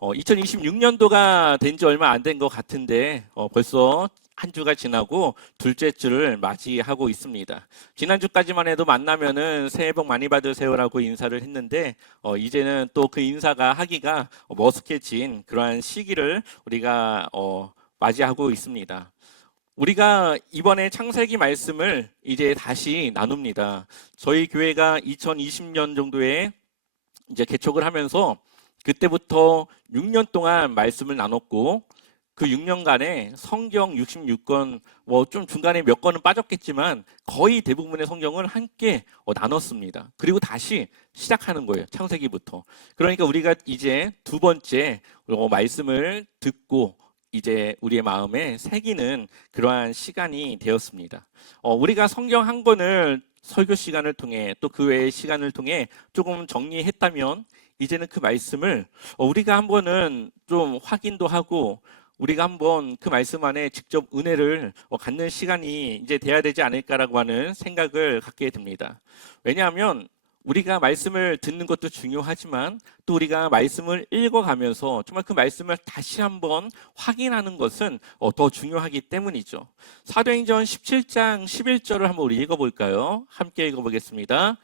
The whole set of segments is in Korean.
2026년도가 된 지 얼마 안 된 것 같은데 벌써 한 주가 지나고 둘째 주를 맞이하고 있습니다. 지난주까지만 해도 만나면은 새해 복 많이 받으세요라고 인사를 했는데 이제는 또 그 인사가 하기가 머쓱해진 그러한 시기를 우리가 맞이하고 있습니다. 우리가 이번에 창세기 말씀을 이제 다시 나눕니다. 저희 교회가 2020년 정도에 이제 개척을 하면서 그때부터 6년 동안 말씀을 나눴고 그 6년간에 성경 66권 좀 중간에 몇 권은 빠졌겠지만 거의 대부분의 성경을 함께 나눴습니다. 그리고 다시 시작하는 거예요. 창세기부터. 그러니까 우리가 이제 두 번째 말씀을 듣고 이제 우리의 마음에 새기는 그러한 시간이 되었습니다. 우리가 성경 한 권을 설교 시간을 통해 또 그 외의 시간을 통해 조금 정리했다면 이제는 그 말씀을 우리가 한번은 좀 확인도 하고 우리가 한번 그 말씀 안에 직접 은혜를 갖는 시간이 이제 돼야 되지 않을까라고 하는 생각을 갖게 됩니다. 왜냐하면 우리가 말씀을 듣는 것도 중요하지만 또 우리가 말씀을 읽어가면서 정말 그 말씀을 다시 한번 확인하는 것은 더 중요하기 때문이죠. 사도행전 17장 11절을 한번 우리 읽어볼까요? 함께 읽어보겠습니다.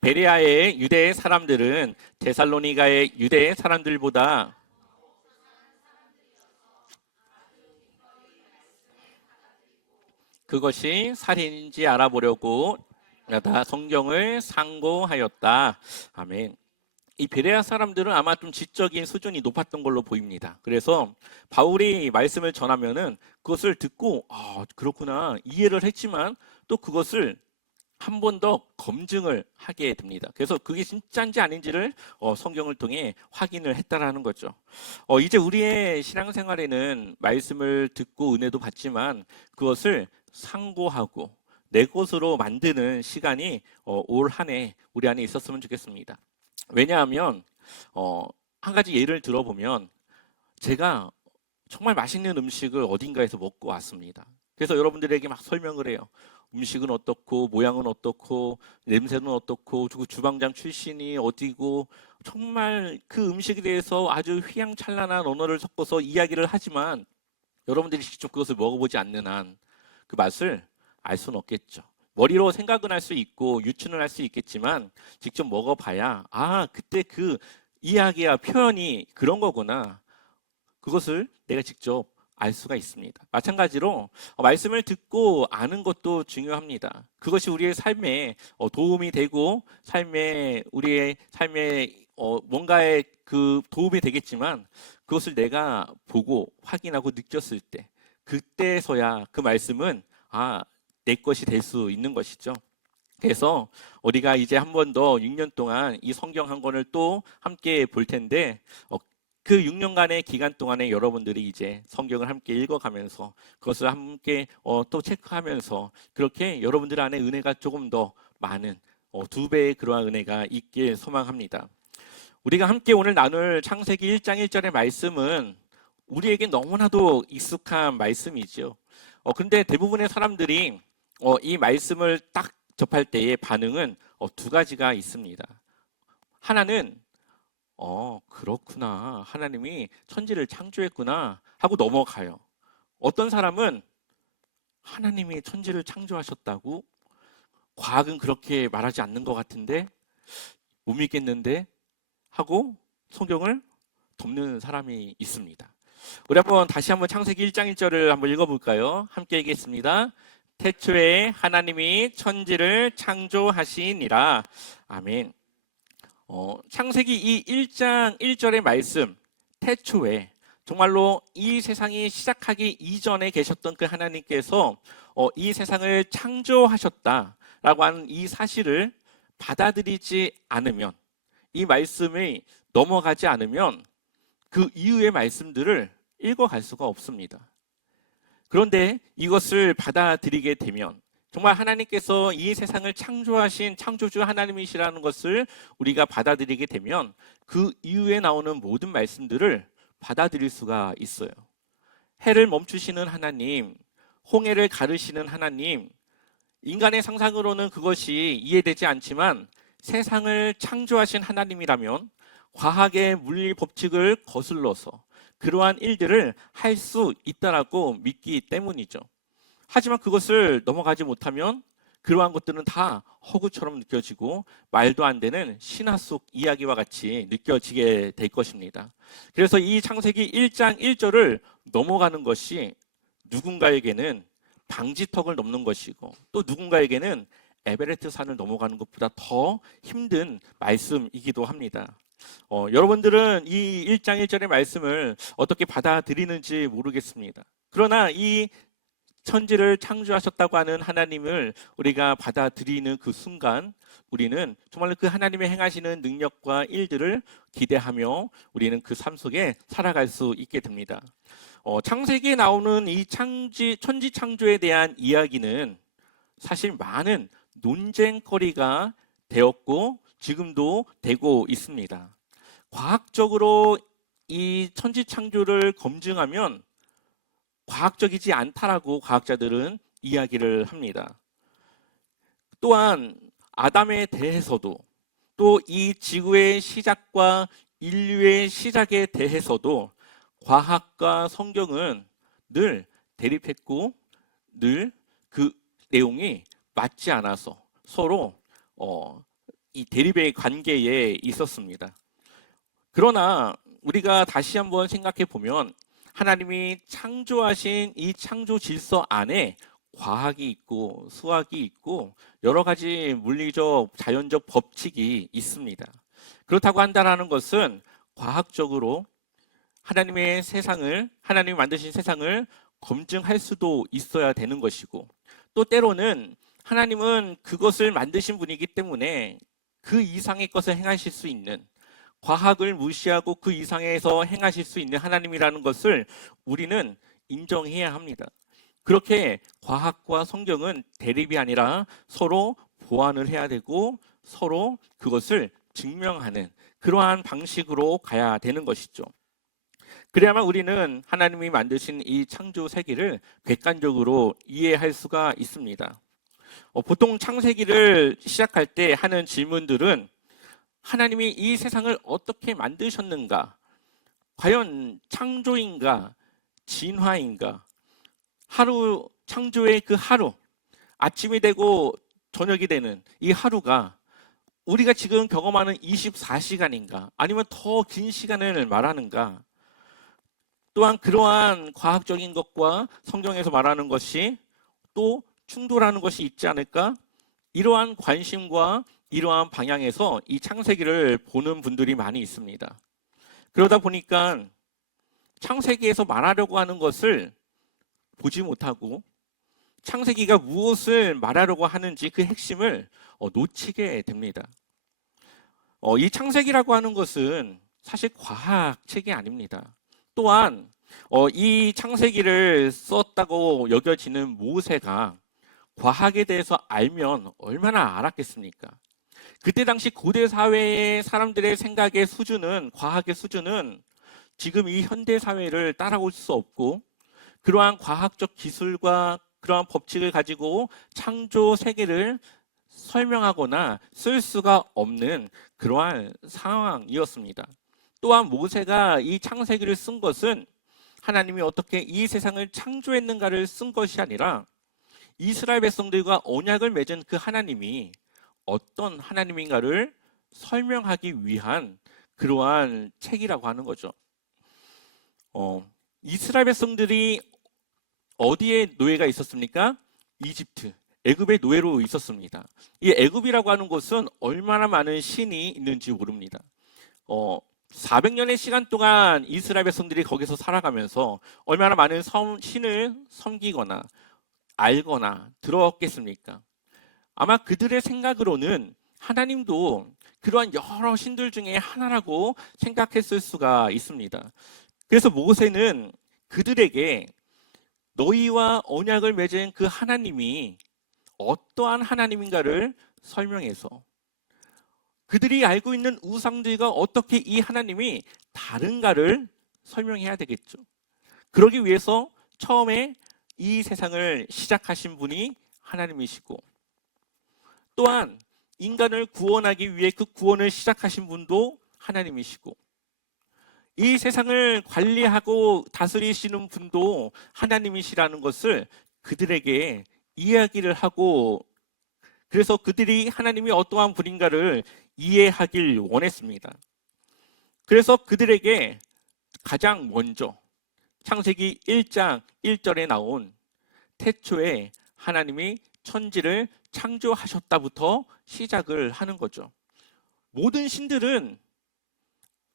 베레아의 유대 사람들은 데살로니가의 유대 사람들보다 그것이 살인인지 알아보려고 다 성경을 상고하였다. 아멘. 이 베레아 사람들은 아마 좀 지적인 수준이 높았던 걸로 보입니다. 그래서 바울이 말씀을 전하면은 그것을 듣고 그렇구나 이해를 했지만 또 그것을 한 번 더 검증을 하게 됩니다. 그래서 그게 진짜인지 아닌지를 성경을 통해 확인을 했다라는 거죠. 이제 우리의 신앙생활에는 말씀을 듣고 은혜도 받지만 그것을 상고하고 내 것으로 만드는 시간이 올 한 해 우리 안에 있었으면 좋겠습니다. 왜냐하면 한 가지 예를 들어보면 제가 정말 맛있는 음식을 어딘가에서 먹고 왔습니다. 그래서 여러분들에게 막 설명을 해요. 음식은 어떻고 모양은 어떻고 냄새는 어떻고 주방장 출신이 어디고 정말 그 음식에 대해서 아주 휘황찬란한 언어를 섞어서 이야기를 하지만 여러분들이 직접 그것을 먹어보지 않는 한 그 맛을 알 수는 없겠죠. 머리로 생각은 할 수 있고 유추는 할 수 있겠지만 직접 먹어봐야 그때 그 이야기와 표현이 그런 거구나. 그것을 내가 직접 알 수가 있습니다. 마찬가지로 말씀을 듣고 아는 것도 중요합니다. 그것이 우리의 삶에 도움이 되고 우리의 삶에 뭔가에 그 도움이 되겠지만 그것을 내가 보고 확인하고 느꼈을 때 그때서야 그 말씀은 내 것이 될 수 있는 것이죠. 그래서 우리가 이제 한 번 더 6년 동안 이 성경 한 권을 또 함께 볼 텐데 그 6년간의 기간 동안에 여러분들이 이제 성경을 함께 읽어가면서 그것을 함께 또 체크하면서 그렇게 여러분들 안에 은혜가 조금 더 많은 2배의 그러한 은혜가 있길 소망합니다. 우리가 함께 오늘 나눌 창세기 1장 1절의 말씀은 우리에게 너무나도 익숙한 말씀이죠. 그런데 대부분의 사람들이 이 말씀을 딱 접할 때의 반응은 두 가지가 있습니다. 하나는 그렇구나. 하나님이 천지를 창조했구나 하고 넘어가요. 어떤 사람은 하나님이 천지를 창조하셨다고? 과학은 그렇게 말하지 않는 것 같은데 못 믿겠는데 하고 성경을 덮는 사람이 있습니다. 우리 다시 한번 창세기 1장 1절을 한번 읽어볼까요? 함께 읽겠습니다. 태초에 하나님이 천지를 창조하시니라. 아멘. 창세기 이 1장 1절의 말씀, 태초에 정말로 이 세상이 시작하기 이전에 계셨던 그 하나님께서 이 세상을 창조하셨다라고 하는 이 사실을 받아들이지 않으면, 이 말씀이 넘어가지 않으면 그 이후의 말씀들을 읽어갈 수가 없습니다. 그런데 이것을 받아들이게 되면 정말 하나님께서 이 세상을 창조하신 창조주 하나님이시라는 것을 우리가 받아들이게 되면 그 이후에 나오는 모든 말씀들을 받아들일 수가 있어요. 해를 멈추시는 하나님, 홍해를 가르시는 하나님, 인간의 상상으로는 그것이 이해되지 않지만 세상을 창조하신 하나님이라면 과학의 물리 법칙을 거슬러서 그러한 일들을 할 수 있다라고 믿기 때문이죠. 하지만 그것을 넘어가지 못하면 그러한 것들은 다 허구처럼 느껴지고 말도 안 되는 신화 속 이야기와 같이 느껴지게 될 것입니다. 그래서 이 창세기 1장 1절을 넘어가는 것이 누군가에게는 방지턱을 넘는 것이고 또 누군가에게는 에베레스트 산을 넘어가는 것보다 더 힘든 말씀이기도 합니다. 여러분들은 이 1장 1절의 말씀을 어떻게 받아들이는지 모르겠습니다. 그러나 이 천지를 창조하셨다고 하는 하나님을 우리가 받아들이는 그 순간 우리는 정말 그 하나님의 행하시는 능력과 일들을 기대하며 우리는 그 삶 속에 살아갈 수 있게 됩니다. 창세기에 나오는 이 천지 창조에 대한 이야기는 사실 많은 논쟁거리가 되었고 지금도 되고 있습니다. 과학적으로 이 천지 창조를 검증하면 과학적이지 않다라고 과학자들은 이야기를 합니다. 또한 아담에 대해서도 또 이 지구의 시작과 인류의 시작에 대해서도 과학과 성경은 늘 대립했고 늘 그 내용이 맞지 않아서 서로 이 대립의 관계에 있었습니다. 그러나 우리가 다시 한번 생각해 보면 하나님이 창조하신 이 창조 질서 안에 과학이 있고 수학이 있고 여러 가지 물리적, 자연적 법칙이 있습니다. 그렇다고 한다는 것은 과학적으로 하나님이 만드신 세상을 검증할 수도 있어야 되는 것이고 또 때로는 하나님은 그것을 만드신 분이기 때문에 그 이상의 것을 행하실 수 있는 과학을 무시하고 그 이상에서 행하실 수 있는 하나님이라는 것을 우리는 인정해야 합니다. 그렇게 과학과 성경은 대립이 아니라 서로 보완을 해야 되고 서로 그것을 증명하는 그러한 방식으로 가야 되는 것이죠. 그래야만 우리는 하나님이 만드신 이 창조 세계를 객관적으로 이해할 수가 있습니다. 보통 창세기를 시작할 때 하는 질문들은 하나님이 이 세상을 어떻게 만드셨는가? 과연 창조인가? 진화인가? 하루, 창조의 그 하루, 아침이 되고 저녁이 되는 이 하루가 우리가 지금 경험하는 24시간인가? 아니면 더 긴 시간을 말하는가? 또한 그러한 과학적인 것과 성경에서 말하는 것이 또 충돌하는 것이 있지 않을까? 이러한 관심과 이러한 방향에서 이 창세기를 보는 분들이 많이 있습니다. 그러다 보니까 창세기에서 말하려고 하는 것을 보지 못하고 창세기가 무엇을 말하려고 하는지 그 핵심을 놓치게 됩니다. 이 창세기라고 하는 것은 사실 과학책이 아닙니다. 또한 이 창세기를 썼다고 여겨지는 모세가 과학에 대해서 알면 얼마나 알았겠습니까? 그때 당시 고대 사회의 사람들의 생각의 수준은, 과학의 수준은 지금 이 현대 사회를 따라올 수 없고 그러한 과학적 기술과 그러한 법칙을 가지고 창조 세계를 설명하거나 쓸 수가 없는 그러한 상황이었습니다. 또한 모세가 이 창세기를 쓴 것은 하나님이 어떻게 이 세상을 창조했는가를 쓴 것이 아니라 이스라엘 백성들과 언약을 맺은 그 하나님이 어떤 하나님인가를 설명하기 위한 그러한 책이라고 하는 거죠. 이스라엘 백성들이 어디에 노예가 있었습니까? 이집트, 애굽의 노예로 있었습니다. 이 애굽이라고 하는 곳은 얼마나 많은 신이 있는지 모릅니다. 400년의 시간 동안 이스라엘 백성들이 거기서 살아가면서 얼마나 많은 신을 섬기거나 알거나 들었겠습니까? 아마 그들의 생각으로는 하나님도 그러한 여러 신들 중에 하나라고 생각했을 수가 있습니다. 그래서 모세는 그들에게 너희와 언약을 맺은 그 하나님이 어떠한 하나님인가를 설명해서 그들이 알고 있는 우상들과 어떻게 이 하나님이 다른가를 설명해야 되겠죠. 그러기 위해서 처음에 이 세상을 시작하신 분이 하나님이시고 또한 인간을 구원하기 위해 그 구원을 시작하신 분도 하나님이시고, 이 세상을 관리하고 다스리시는 분도 하나님이시라는 것을 그들에게 이야기를 하고, 그래서 그들이 하나님이 어떠한 분인가를 이해하길 원했습니다. 그래서 그들에게 가장 먼저 창세기 1장 1절에 나온 태초에 하나님이 천지를 창조하셨다부터 시작을 하는 거죠. 모든 신들은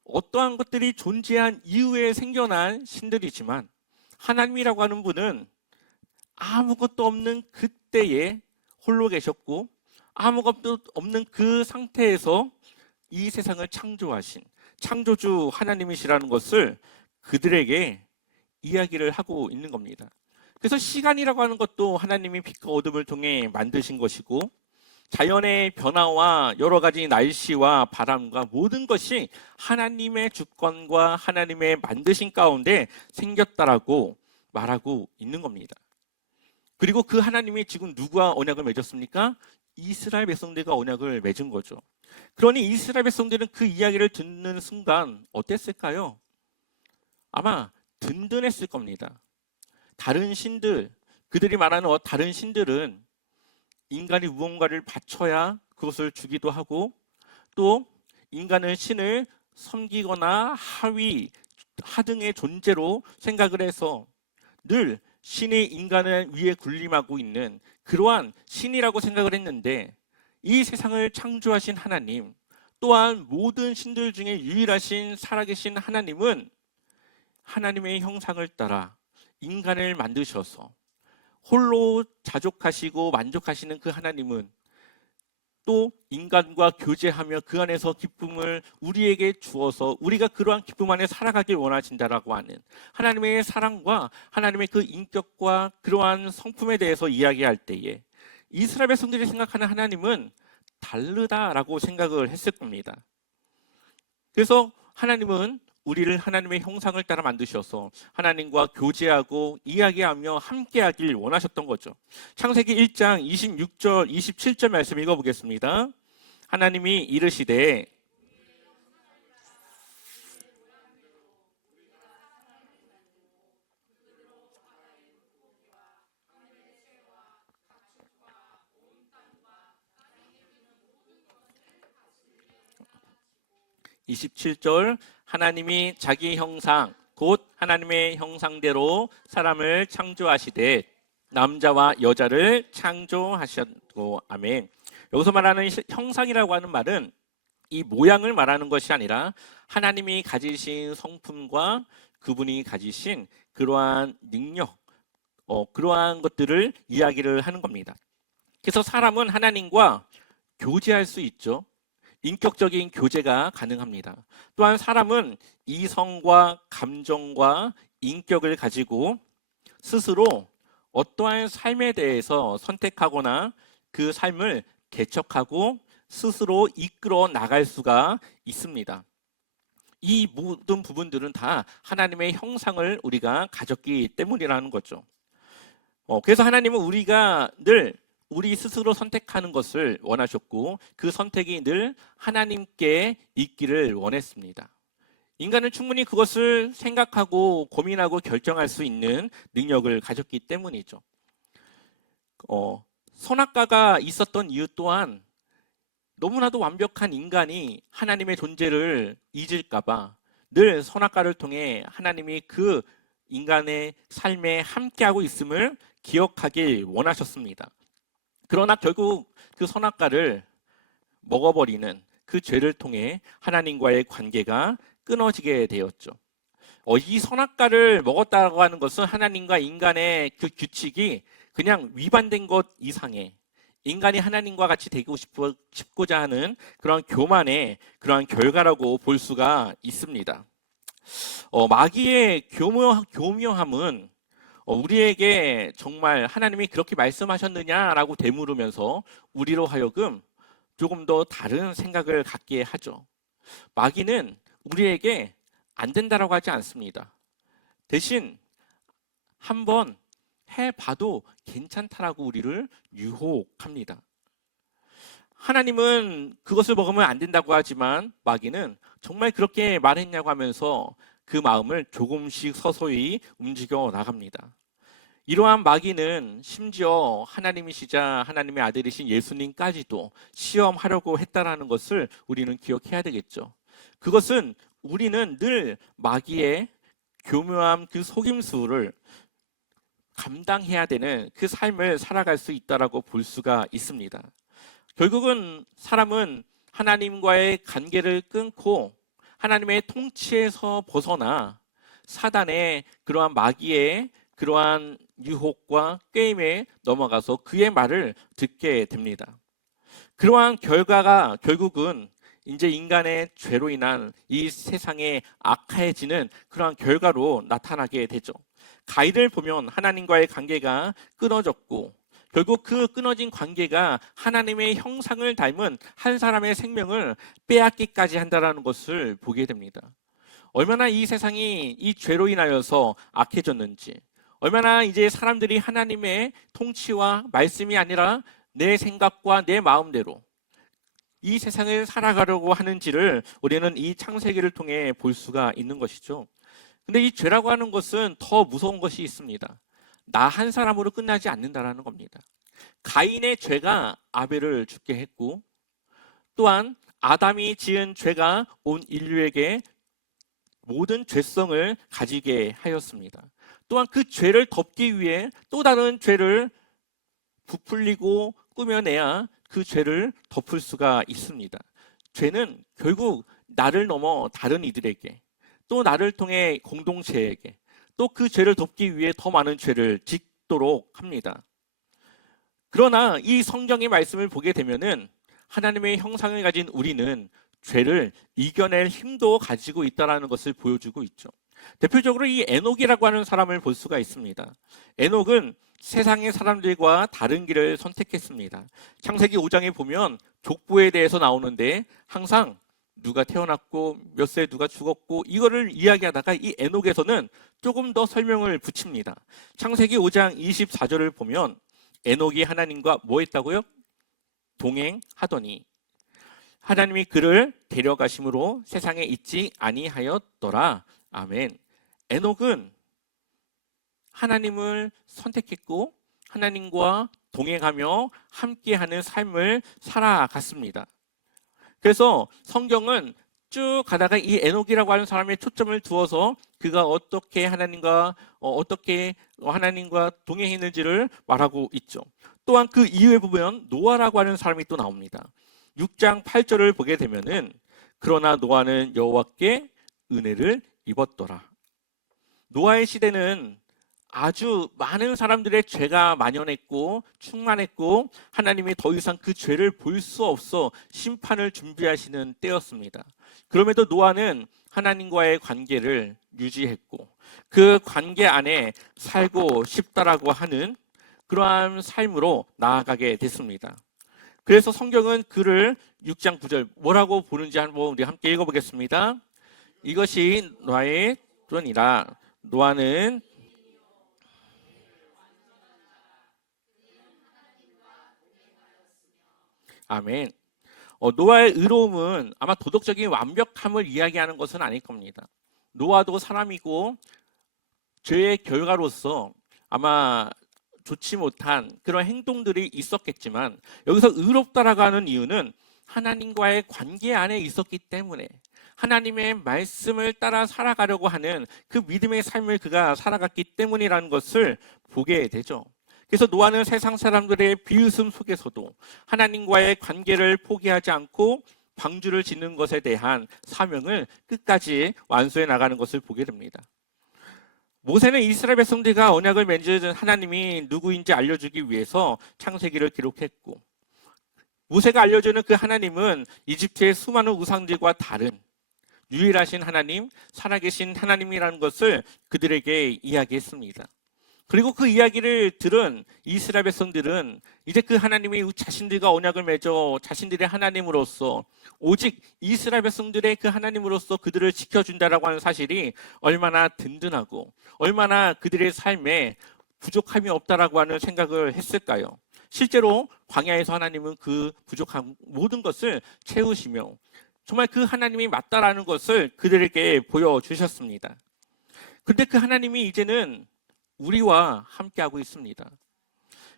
어떠한 것들이 존재한 이후에 생겨난 신들이지만, 하나님이라고 하는 분은 아무것도 없는 그때에 홀로 계셨고, 아무것도 없는 그 상태에서 이 세상을 창조하신 창조주 하나님이시라는 것을 그들에게 이야기를 하고 있는 겁니다. 그래서 시간이라고 하는 것도 하나님이 빛과 어둠을 통해 만드신 것이고, 자연의 변화와 여러 가지 날씨와 바람과 모든 것이 하나님의 주권과 하나님의 만드신 가운데 생겼다라고 말하고 있는 겁니다. 그리고 그 하나님이 지금 누구와 언약을 맺었습니까? 이스라엘 백성들과 언약을 맺은 거죠. 그러니 이스라엘 백성들은 그 이야기를 듣는 순간 어땠을까요? 아마 든든했을 겁니다. 다른 신들, 그들이 말하는 다른 신들은 인간이 무언가를 바쳐야 그것을 주기도 하고, 또 인간을 신을 섬기거나 하등의 존재로 생각을 해서 늘 신이 인간을 위해 군림하고 있는 그러한 신이라고 생각을 했는데, 이 세상을 창조하신 하나님, 또한 모든 신들 중에 유일하신 살아계신 하나님은 하나님의 형상을 따라 인간을 만드셔서 홀로 자족하시고 만족하시는 그 하나님은 또 인간과 교제하며 그 안에서 기쁨을 우리에게 주어서 우리가 그러한 기쁨 안에 살아가길 원하신다라고 하는 하나님의 사랑과 하나님의 그 인격과 그러한 성품에 대해서 이야기할 때에 이스라엘 백성들이 생각하는 하나님은 다르다라고 생각을 했을 겁니다. 그래서 하나님은 우리를 하나님의 형상을 따라 만드셔서 하나님과 교제하고 이야기하며 함께하길 원하셨던 거죠. 창세기 1장 26절 27절 말씀 읽어보겠습니다. 하나님이 이르시되 27절 하나님이 자기 형상 곧 하나님의 형상대로 사람을 창조하시되 남자와 여자를 창조하셨고. 아멘. 여기서 말하는 형상이라고 하는 말은 이 모양을 말하는 것이 아니라 하나님이 가지신 성품과 그분이 가지신 그러한 능력, 그러한 것들을 이야기를 하는 겁니다. 그래서 사람은 하나님과 교제할 수 있죠. 인격적인 교제가 가능합니다. 또한 사람은 이성과 감정과 인격을 가지고 스스로 어떠한 삶에 대해서 선택하거나 그 삶을 개척하고 스스로 이끌어 나갈 수가 있습니다. 이 모든 부분들은 다 하나님의 형상을 우리가 가졌기 때문이라는 거죠. 그래서 하나님은 우리가 늘 우리 스스로 선택하는 것을 원하셨고, 그 선택이 늘 하나님께 있기를 원했습니다. 인간은 충분히 그것을 생각하고 고민하고 결정할 수 있는 능력을 가졌기 때문이죠. 선악과가 있었던 이유 또한 너무나도 완벽한 인간이 하나님의 존재를 잊을까봐 늘 선악과를 통해 하나님이 그 인간의 삶에 함께하고 있음을 기억하길 원하셨습니다. 그러나 결국 그 선악과를 먹어버리는 그 죄를 통해 하나님과의 관계가 끊어지게 되었죠. 이 선악과를 먹었다고 하는 것은 하나님과 인간의 그 규칙이 그냥 위반된 것 이상의 인간이 하나님과 같이 되고 싶고자 하는 그런 교만의 그러한 결과라고 볼 수가 있습니다. 마귀의 교묘함은 우리에게 정말 하나님이 그렇게 말씀하셨느냐라고 되물으면서 우리로 하여금 조금 더 다른 생각을 갖게 하죠. 마귀는 우리에게 안 된다라고 하지 않습니다. 대신 한번 해봐도 괜찮다라고 우리를 유혹합니다. 하나님은 그것을 먹으면 안 된다고 하지만 마귀는 정말 그렇게 말했냐고 하면서 그 마음을 조금씩 서서히 움직여 나갑니다. 이러한 마귀는 심지어 하나님이시자 하나님의 아들이신 예수님까지도 시험하려고 했다라는 것을 우리는 기억해야 되겠죠. 그것은 우리는 늘 마귀의 교묘한 그 속임수를 감당해야 되는 그 삶을 살아갈 수 있다라고 볼 수가 있습니다. 결국은 사람은 하나님과의 관계를 끊고 하나님의 통치에서 벗어나 사단의 그러한 마귀의 그러한 유혹과 게임에 넘어가서 그의 말을 듣게 됩니다. 그러한 결과가 결국은 이제 인간의 죄로 인한 이 세상에 악해지는 그러한 결과로 나타나게 되죠. 가인을 보면 하나님과의 관계가 끊어졌고 결국 그 끊어진 관계가 하나님의 형상을 닮은 한 사람의 생명을 빼앗기까지 한다는 것을 보게 됩니다. 얼마나 이 세상이 이 죄로 인하여서 악해졌는지, 얼마나 이제 사람들이 하나님의 통치와 말씀이 아니라 내 생각과 내 마음대로 이 세상을 살아가려고 하는지를 우리는 이 창세기를 통해 볼 수가 있는 것이죠. 근데 이 죄라고 하는 것은 더 무서운 것이 있습니다. 나 한 사람으로 끝나지 않는다라는 겁니다. 가인의 죄가 아벨을 죽게 했고, 또한 아담이 지은 죄가 온 인류에게 모든 죄성을 가지게 하였습니다. 또한 그 죄를 덮기 위해 또 다른 죄를 부풀리고 꾸며내야 그 죄를 덮을 수가 있습니다. 죄는 결국 나를 넘어 다른 이들에게, 또 나를 통해 공동체에게, 또 그 죄를 덮기 위해 더 많은 죄를 짓도록 합니다. 그러나 이 성경의 말씀을 보게 되면은 하나님의 형상을 가진 우리는 죄를 이겨낼 힘도 가지고 있다는 것을 보여주고 있죠. 대표적으로 이 에녹이라고 하는 사람을 볼 수가 있습니다. 에녹은 세상의 사람들과 다른 길을 선택했습니다. 창세기 5장에 보면 족보에 대해서 나오는데 항상 누가 태어났고 몇 세 누가 죽었고 이거를 이야기하다가 이 에녹에서는 조금 더 설명을 붙입니다. 창세기 5장 24절을 보면 에녹이 하나님과 뭐 했다고요? 동행하더니 하나님이 그를 데려가심으로 세상에 있지 아니하였더라. 아멘. 에녹은 하나님을 선택했고 하나님과 동행하며 함께하는 삶을 살아갔습니다. 그래서 성경은 쭉 가다가 이 에녹이라고 하는 사람의 초점을 두어서 그가 어떻게 하나님과 동행했는지를 말하고 있죠. 또한 그 이후에 보면 노아라고 하는 사람이 또 나옵니다. 6장 8절을 보게 되면은 그러나 노아는 여호와께 은혜를 입었더라. 노아의 시대는 아주 많은 사람들의 죄가 만연했고 충만했고 하나님이 더 이상 그 죄를 볼 수 없어 심판을 준비하시는 때였습니다. 그럼에도 노아는 하나님과의 관계를 유지했고 그 관계 안에 살고 싶다라고 하는 그러한 삶으로 나아가게 됐습니다. 그래서 성경은 그를 6장 9절 뭐라고 보는지 한번 우리 함께 읽어보겠습니다. 이것이 노아의 조언이라. 노아는 아멘. 노아의 의로움은 아마 도덕적인 완벽함을 이야기하는 것은 아닐 겁니다. 노아도 사람이고 죄의 결과로서 아마 좋지 못한 그런 행동들이 있었겠지만 여기서 의롭다라고 하는 이유는 하나님과의 관계 안에 있었기 때문에 하나님의 말씀을 따라 살아가려고 하는 그 믿음의 삶을 그가 살아갔기 때문이라는 것을 보게 되죠. 그래서 노아는 세상 사람들의 비웃음 속에서도 하나님과의 관계를 포기하지 않고 방주를 짓는 것에 대한 사명을 끝까지 완수해 나가는 것을 보게 됩니다. 모세는 이스라엘 백성들과 언약을 맺은 하나님이 누구인지 알려주기 위해서 창세기를 기록했고 모세가 알려주는 그 하나님은 이집트의 수많은 우상들과 다른 유일하신 하나님, 살아계신 하나님이라는 것을 그들에게 이야기했습니다. 그리고 그 이야기를 들은 이스라엘 백성들은 이제 그 하나님이 자신들과 언약을 맺어 자신들의 하나님으로서 오직 이스라엘 백성들의 그 하나님으로서 그들을 지켜준다라고 하는 사실이 얼마나 든든하고 얼마나 그들의 삶에 부족함이 없다라고 하는 생각을 했을까요? 실제로 광야에서 하나님은 그 부족한 모든 것을 채우시며 정말 그 하나님이 맞다라는 것을 그들에게 보여주셨습니다. 그런데 그 하나님이 이제는 우리와 함께하고 있습니다.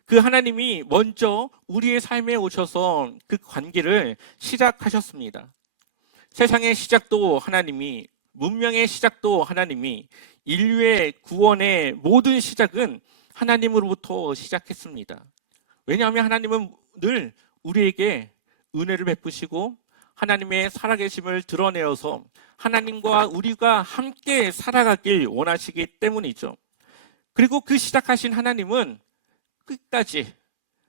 그 하나님이 먼저 우리의 삶에 오셔서 그 관계를 시작하셨습니다. 세상의 시작도 하나님이, 문명의 시작도 하나님이, 인류의 구원의 모든 시작은 하나님으로부터 시작했습니다. 왜냐하면 하나님은 늘 우리에게 은혜를 베푸시고 하나님의 살아계심을 드러내어서 하나님과 우리가 함께 살아가길 원하시기 때문이죠. 그리고 그 시작하신 하나님은 끝까지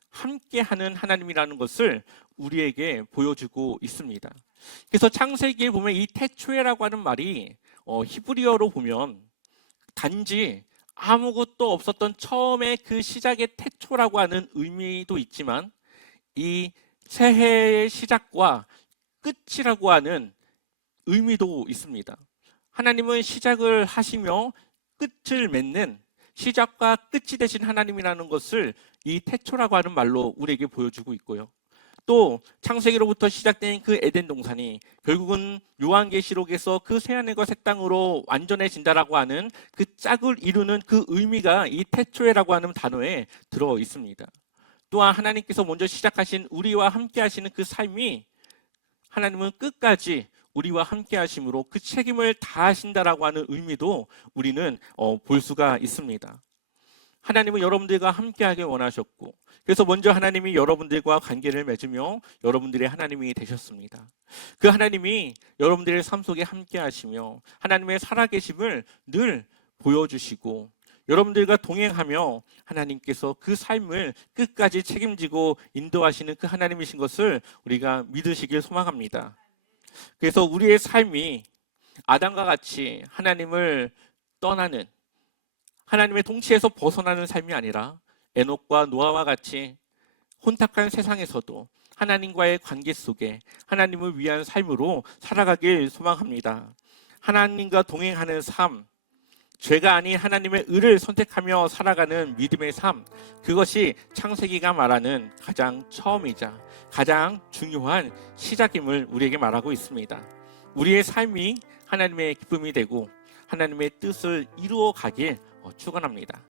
함께하는 하나님이라는 것을 우리에게 보여주고 있습니다. 그래서 창세기에 보면 이 태초에라고 하는 말이 히브리어로 보면 단지 아무것도 없었던 처음에 그 시작의 태초라고 하는 의미도 있지만 이 새해의 시작과 끝이라고 하는 의미도 있습니다. 하나님은 시작을 하시며 끝을 맺는 시작과 끝이 되신 하나님이라는 것을 이 태초라고 하는 말로 우리에게 보여주고 있고요. 또 창세기로부터 시작된 그 에덴 동산이 결국은 요한계시록에서 그 새하늘과 새 땅으로 완전해진다라고 하는 그 짝을 이루는 그 의미가 이 태초에라고 하는 단어에 들어 있습니다. 또한 하나님께서 먼저 시작하신 우리와 함께 하시는 그 삶이 하나님은 끝까지 우리와 함께 하심으로 그 책임을 다하신다라고 하는 의미도 우리는 볼 수가 있습니다. 하나님은 여러분들과 함께하길 원하셨고 그래서 먼저 하나님이 여러분들과 관계를 맺으며 여러분들의 하나님이 되셨습니다. 그 하나님이 여러분들의 삶 속에 함께하시며 하나님의 살아계심을 늘 보여주시고 여러분들과 동행하며 하나님께서 그 삶을 끝까지 책임지고 인도하시는 그 하나님이신 것을 우리가 믿으시길 소망합니다. 그래서 우리의 삶이 아담과 같이 하나님을 떠나는 하나님의 통치에서 벗어나는 삶이 아니라 에녹과 노아와 같이 혼탁한 세상에서도 하나님과의 관계 속에 하나님을 위한 삶으로 살아가길 소망합니다. 하나님과 동행하는 삶, 죄가 아닌 하나님의 의를 선택하며 살아가는 믿음의 삶, 그것이 창세기가 말하는 가장 처음이자 가장 중요한 시작임을 우리에게 말하고 있습니다. 우리의 삶이 하나님의 기쁨이 되고 하나님의 뜻을 이루어 가길 축원합니다.